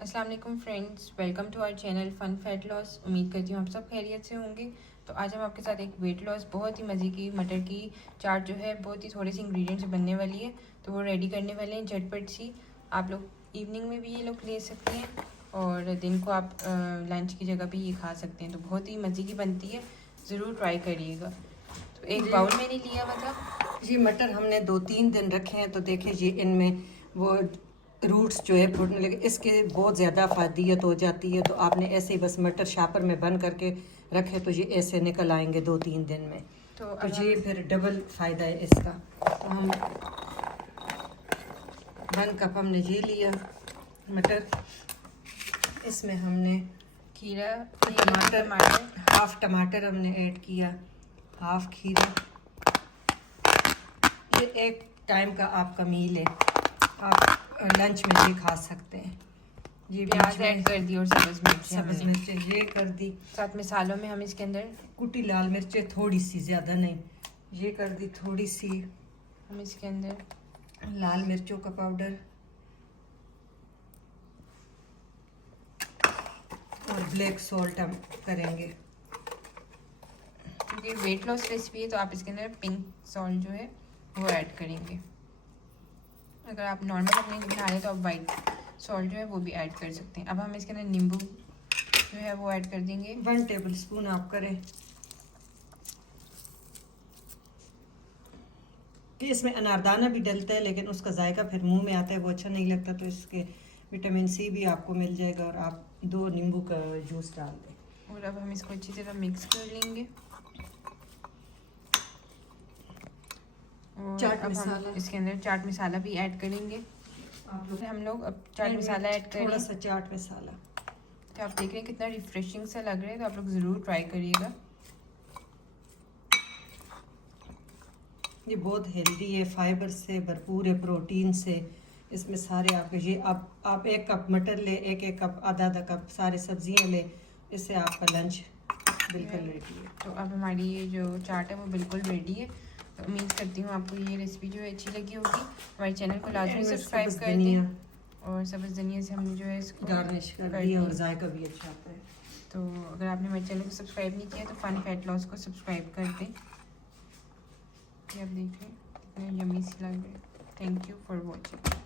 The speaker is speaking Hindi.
अस्सलाम वालेकुम friends, welcome to our channel fun fat loss. उम्मीद करती हूँ आप सब खैरियत से होंगे। तो आज हम आपके साथ एक वेट लॉस बहुत ही मज़े की मटर की चाट जो है बहुत ही थोड़े से इंग्रेडिएंट्स से बनने वाली है, तो वो रेडी करने वाले हैं झटपट सी। आप लोग इवनिंग में भी ये लोग ले सकते हैं और दिन को आप लंच की जगह भी ये खा सकते हैं। तो बहुत ही मज़े की बनती है, ज़रूर ट्राई करिएगा। तो एक बाउल मैंने लिया हुआ था। ये मटर हमने 2-3 दिन रखे हैं, तो देखिए जी इनमें वो रूट्स जो है फूटने लगे, इसके बहुत ज़्यादा फायदियत हो जाती है। तो आपने ऐसे ही बस मटर शापर में बंद करके रखे तो ये ऐसे निकल आएंगे 2-3 दिन में। तो ये फिर डबल फ़ायदा है इसका। तो हम 1 कप हमने ये लिया मटर, इसमें हमने खीरा, टमाटर, हाफ टमाटर हमने ऐड किया, हाफ खीरा। ये एक टाइम का आपका मील है, आप लंच में ये खा सकते हैं। ये प्याज ऐड कर दी और सब्ज़ मिर्चें ये कर दी। साथ मसालों में हम इसके अंदर कुटी लाल मिर्चें थोड़ी सी, ज़्यादा नहीं, ये कर दी थोड़ी सी। हम इसके अंदर लाल मिर्चों का पाउडर और ब्लैक सॉल्ट हम करेंगे, क्योंकि वेट लॉस रेसिपी है तो आप इसके अंदर पिंक सॉल्ट जो है वो ऐड करेंगे। अगर आप नॉर्मल अपने बना रहे हैं तो आप वाइट सॉल्ट जो है वो भी ऐड कर सकते हैं। अब हम इसके अंदर नींबू जो है वो ऐड कर देंगे, 1 टेबलस्पून आप करें। कि इसमें अनारदाना भी डलता है, लेकिन उसका जायका फिर मुंह में आता है, वो अच्छा नहीं लगता। तो इसके विटामिन सी भी आपको मिल जाएगा और आप 2 नींबू का जूस डाल दें। और अब हम इसको अच्छी तरह मिक्स कर लेंगे। और चाट अब मसाला, हम इसके अंदर चाट मसाला भी ऐड करेंगे। हम लोग अब चाट मसाला ऐड करेंगे, थोड़ा सा चाट मसाला। तो आप देख रहे हैं कितना रिफ्रेशिंग सा लग रहा है, तो आप लोग ज़रूर ट्राई करिएगा। ये बहुत हेल्दी है, फाइबर से भरपूर है, प्रोटीन से। इसमें सारे आपके ये आप 1 कप मटर ले, 1-1 कप, आधा कप सारे सब्जियां ले, इससे आपका लंच बिल्कुल रेडी है। तो अब हमारी ये जो चाट है वो बिल्कुल रेडी है। तो उम्मीद करती हूँ आपको ये रेसिपी जो है अच्छी लगी होगी। हमारे चैनल को लाजमी सब्सक्राइब कर दें और सब्ज़ धनिया से हमने जो है इसको गार्निश कर दिया और जायका भी अच्छा आता है। तो अगर आपने हमारे चैनल को सब्सक्राइब नहीं किया तो फ़न फैट लॉस को सब्सक्राइब कर दें। ये आप देख रहे हैं कितने यम्मी सी लग रही है। Thank you for watching.